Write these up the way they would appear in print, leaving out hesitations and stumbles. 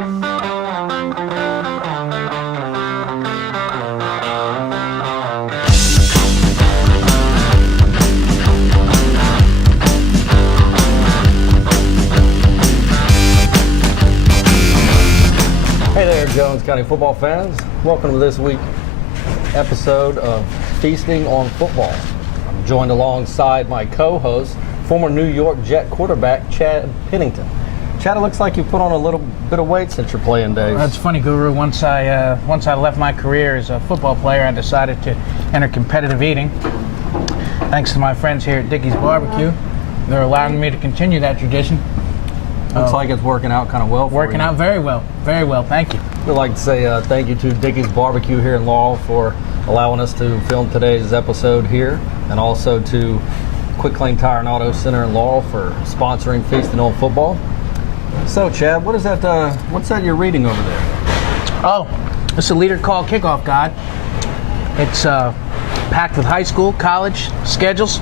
Hey there, Jones County football fans. Welcome to this week's episode of Feasting on Football. I'm joined alongside my co-host, former New York Jet quarterback Chad Pennington. Chad, it looks like you put on a little bit of weight since your playing days. That's funny, Guru. Once I left my career as a football player, I decided to enter competitive eating. Thanks to my friends here at Dickey's Barbecue, they're allowing me to continue that tradition. Looks like it's working out kind of well for you. Working out very well. Very well, thank you. We'd like to say thank you to Dickey's Barbecue here in Laurel for allowing us to film today's episode here, and also to Quick Lane Tire and Auto Center in Laurel for sponsoring Feasting on Football. So, Chad, what is that? What's that you're reading over there? Oh, it's a Leader Call Kickoff Guide. It's packed with high school, college schedules.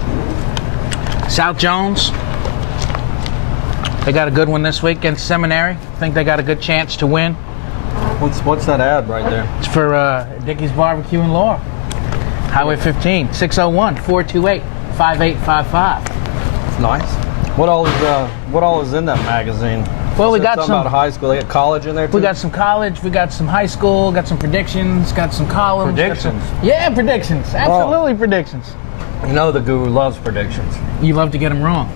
South Jones, they got a good one this week against Seminary. I think they got a good chance to win. What's that ad right there? It's for Dickey's Barbecue in Laurel. Highway 15, 601-428-5855. It's nice. What all is in that magazine? Well, we Said got something some about high school. They got college in there too. We got some college, we got some high school, got some predictions, got some columns. Predictions? Yeah, predictions. Absolutely predictions. You know the guru loves predictions. You love to get them wrong.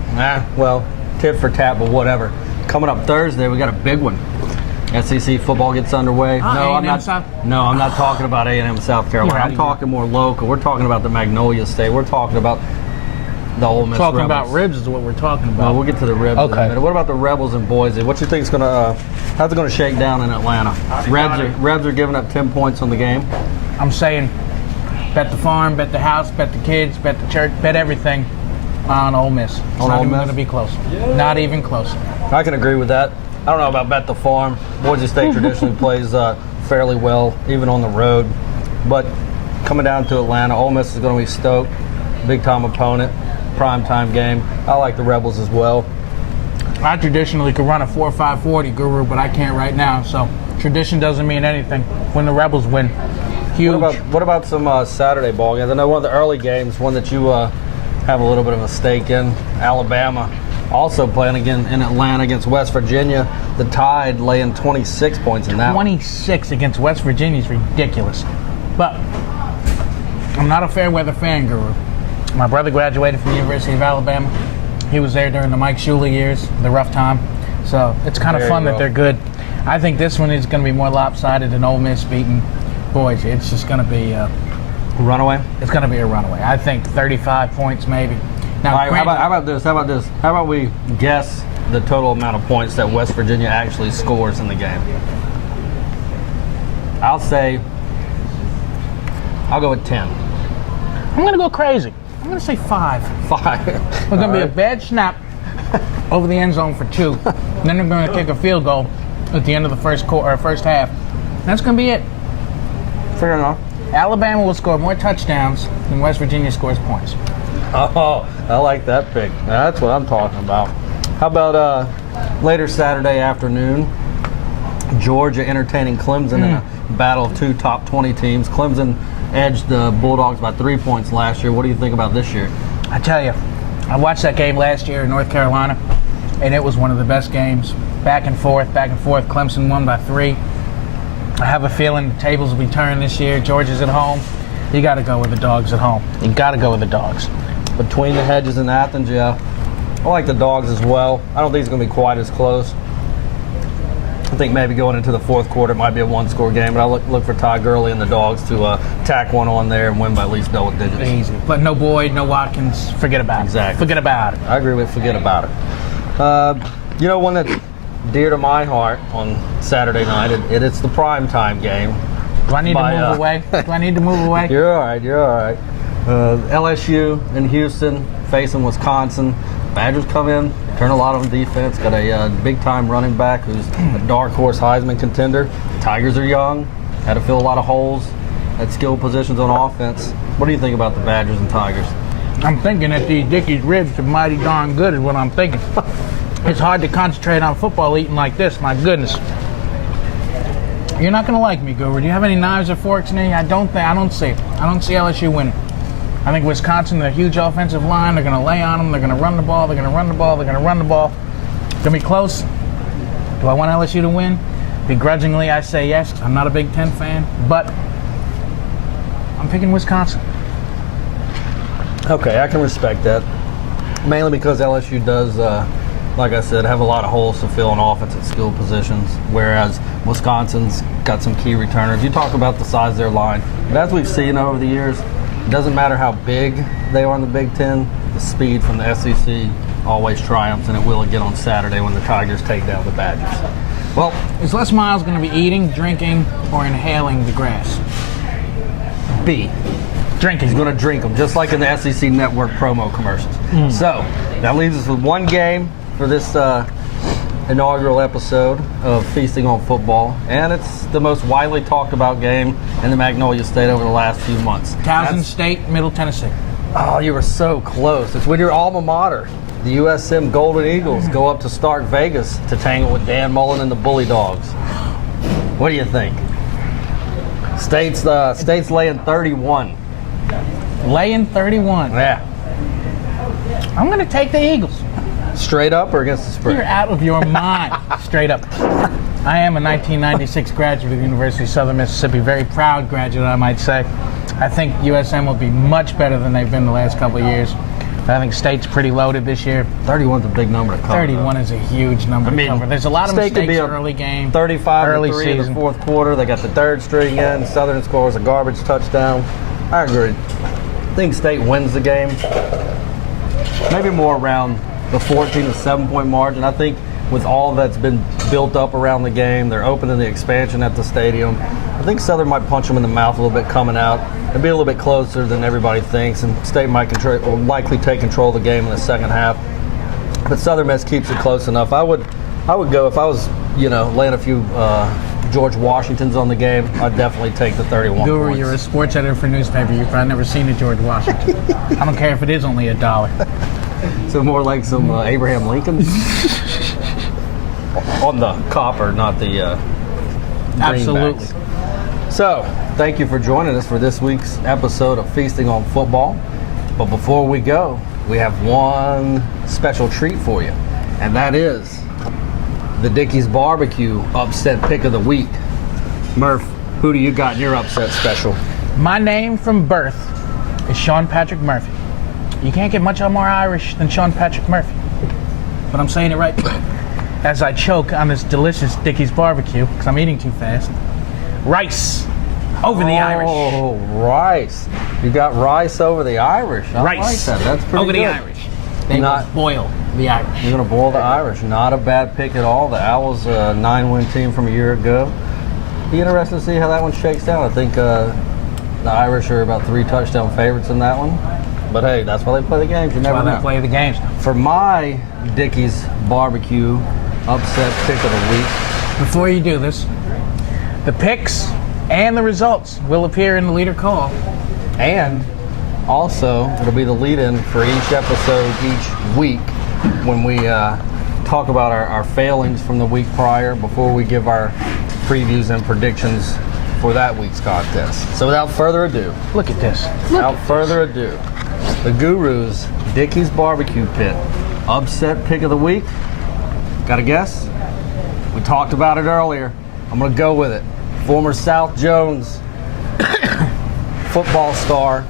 Well, tit for tat, but whatever. Coming up Thursday, we got a big one. SEC football gets underway. I'm not talking about A&M South Carolina. I'm talking more local. We're talking about the Magnolia State. We're talking about the Ole Miss Talking Rebels. about ribs is what we're talking about. Well, we'll get to the Rebs in a Okay. minute. What about the Rebels in Boise? What you think's gonna? How's it gonna shake down in Atlanta? Rebs are giving up 10 points on the game. I'm saying bet the farm, bet the house, bet the kids, bet the church, bet everything on Ole Miss. It's On not Ole even Miss? going to be close. Not even close. I can agree with that. I don't know about bet the farm. Boise State traditionally plays fairly well, even on the road. But coming down to Atlanta, Ole Miss is going to be stoked. Big time opponent, prime time game. I like the Rebels as well. I traditionally could run a 4.540, Guru, but I can't right now. So tradition doesn't mean anything when the Rebels win. Huge. What about some Saturday ball games? I know one of the early games, one that you have a little bit of a stake in, Alabama. Also playing again in Atlanta against West Virginia. The Tide laying 26 points in that one. 26 against West Virginia is ridiculous. But I'm not a fair weather fan, Guru. My brother graduated from the University of Alabama. He was there during the Mike Shula years, the rough time. So it's kind of Very fun that rough. they're good. I think this one is going to be more lopsided than Ole Miss beating Boise. It's just going to be Runaway? it's going to be a runaway. I think 35 points maybe. Now, All right, granted, how about this? How about we guess the total amount of points that West Virginia actually scores in the game? I'll go with 10. I'm going to go crazy. I'm going to say 5. 5. It's going to be a bad snap over the end zone for 2. Then they're going to kick a field goal at the end of the first half. That's going to be it. Fair enough. Alabama will score more touchdowns than West Virginia scores points. Oh, I like that pick. That's what I'm talking about. How about later Saturday afternoon, Georgia entertaining Clemson in a battle of two top 20 teams. Clemson edged the Bulldogs by 3 points last year. What do you think about this year? I tell you, I watched that game last year in North Carolina, and it was one of the best games. Back and forth. Clemson won by 3. I have a feeling the tables will be turned this year. Georgia's at home. You got to go with the dogs at home. You got to go with the dogs. Between the hedges and Athens, yeah. I like the dogs as well. I don't think it's going to be quite as close. I think maybe going into the fourth quarter it might be a one-score game, but I look for Ty Gurley and the dogs to tack one on there and win by at least double digits. Easy. But no Boyd, no Watkins. Forget about it. Exactly. Forget about it. I agree with forget about it. You know, one that's dear to my heart on Saturday night, it's the primetime game. Do I need to move away? Do I need to move away? You're all right. LSU in Houston facing Wisconsin. Badgers come in, turn a lot on defense. Got a big-time running back who's a dark horse Heisman contender. Tigers are young. Had to fill a lot of holes at skill positions on offense. What do you think about the Badgers and Tigers? I'm thinking that these Dickey's ribs are mighty darn good is what I'm thinking. It's hard to concentrate on football eating like this, my goodness. You're not going to like me, Guru. Do you have any knives or forks in you? I don't see it. I don't see LSU winning. I think Wisconsin, they're a huge offensive line. They're going to lay on them. They're going to run the ball. They're going to run the ball. They're going to run the ball. It's going to be close. Do I want LSU to win? Begrudgingly, I say yes. I'm not a Big Ten fan, but I'm picking Wisconsin. Okay, I can respect that. Mainly because LSU does, like I said, have a lot of holes to fill in offensive skill positions, whereas Wisconsin's got some key returners. You talk about the size of their line. But as we've seen over the years, it doesn't matter how big they are in the Big Ten, the speed from the SEC always triumphs, and it will again on Saturday when the Tigers take down the Badgers. Well, is Les Miles going to be eating, drinking, or inhaling the grass? B. Drinking. He's going to drink them, just like in the SEC Network promo commercials. So, that leaves us with one game for this inaugural episode of Feasting on Football, and it's the most widely talked about game in the Magnolia State over the last few months. Towson State, Middle Tennessee. Oh, you were so close. It's when your alma mater, the USM Golden Eagles, go up to Stark Vegas to tangle with Dan Mullen and the Bully Dogs. What do you think? State's laying 31. Laying 31. Yeah. I'm going to take the Eagles. Straight up or against the spread? You're out of your mind. Straight up. I am a 1996 graduate of the University of Southern Mississippi. Very proud graduate, I might say. I think USM will be much better than they've been the last couple of years. I think State's pretty loaded this year. 31's a big number to cover. 31 is a huge number to cover. There's a lot of State mistakes early game. 35-3 in the fourth quarter. They got the third string in. Southern scores a garbage touchdown. I agree. I think State wins the game. Maybe more around the 14 to 7 point margin. I think with all that's been built up around the game, they're opening the expansion at the stadium. I think Southern might punch them in the mouth a little bit coming out. It'll be a little bit closer than everybody thinks, and State might likely take control of the game in the second half. But Southern Miss keeps it close enough. I would go if I was, laying a few George Washingtons on the game. I'd definitely take the 31 Guru, points. you're a sports editor for a newspaper. You've probably never seen a George Washington. I don't care if it is only $1. So more like some Abraham Lincoln on the copper, not the Absolutely. greenbacks. So, thank you for joining us for this week's episode of Feasting on Football. But before we go, we have one special treat for you, and that is the Dickey's Barbecue Upset Pick of the Week. Murph, who do you got in your upset special? My name from birth is Sean Patrick Murphy. You can't get much more Irish than Sean Patrick Murphy. But I'm saying it right as I choke on this delicious Dickey's Barbecue, because I'm eating too fast. Rice over the Irish. Oh, rice. You got rice over the Irish. I Rice like that. That's pretty over good. the Irish. They Not- will boil the Irish. You're going to boil the Irish. Not a bad pick at all. The Owls, 9-win team from a year ago. Be interested to see how that one shakes down. I think the Irish are about 3 touchdown favorites in that one. But hey, that's why they play the games. You never While know. they play the games. For my Dickey's Barbecue Upset Pick of the Week, Before you do this, the picks and the results will appear in the leader call. and also it'll be the lead-in for each episode each week when we talk about our failings from the week prior before we give our previews and predictions for that week's contest. So without further ado, Look at this. Without further ado, the Guru's Dickey's Barbecue Pit Upset Pick of the Week. Got a guess? We talked about it earlier. I'm going to go with it. Former South Jones football star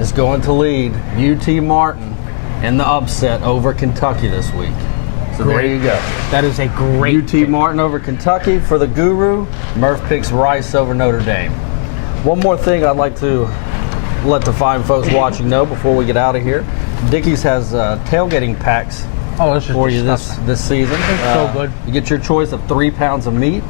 is going to lead UT Martin in the upset over Kentucky this week. So there you go. That is a great UT pick. Martin over Kentucky for the Guru. Murph picks Rice over Notre Dame. One more thing I'd like to let the fine folks watching know before we get out of here. Dickey's has tailgating packs Oh, this is for you disgusting. this season. so good. You get your choice of 3 pounds of meat.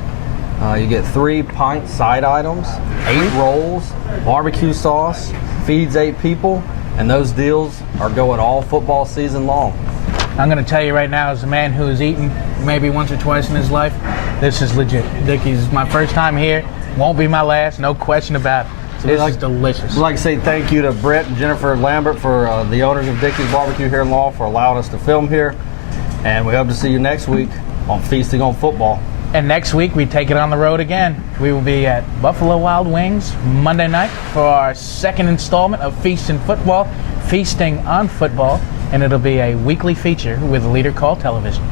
You get 3 pint side items, 8 rolls, barbecue sauce, feeds 8 people, and those deals are going all football season long. I'm going to tell you right now, as a man who has eaten maybe once or twice in his life, this is legit. Dickey's is my first time here. Won't be my last, no question about it. This is delicious. We'd like to say thank you to Brett and Jennifer Lambert, for the owners of Dickey's Barbecue here in Law, for allowing us to film here. And we hope to see you next week on Feasting on Football. And next week, we take it on the road again. We will be at Buffalo Wild Wings Monday night for our second installment of Feasting on Football, and it'll be a weekly feature with Leader Call Television.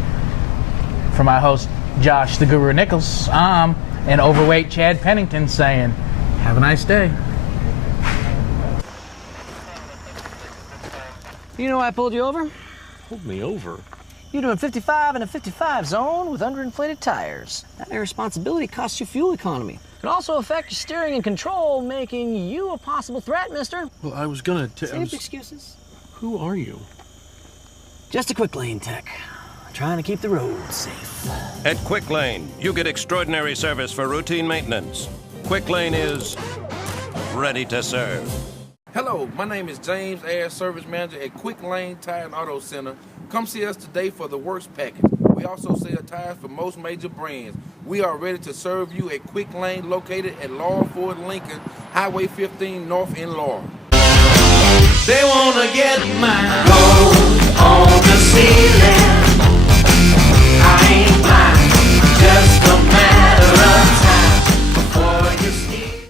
For my host, Josh the Guru Nichols, I'm an overweight Chad Pennington saying, have a nice day. You know why I pulled you over? Pulled me over? You're doing 55 in a 55 zone with underinflated tires. That irresponsibility costs you fuel economy. It can also affect your steering and control, making you a possible threat, mister. Well, I was gonna Save excuses. Who are you? Just a quick lane tech. Trying to keep the road safe. At Quick Lane, you get extraordinary service for routine maintenance. Quick Lane is ready to serve. Hello, my name is James Ayers, Service Manager at Quick Lane Tire and Auto Center. Come see us today for the works package. We also sell tires for most major brands. We are ready to serve you at Quick Lane, located at Laurel Ford Lincoln, Highway 15 North in Laurel. They wanna get mine. Gold on the ceiling.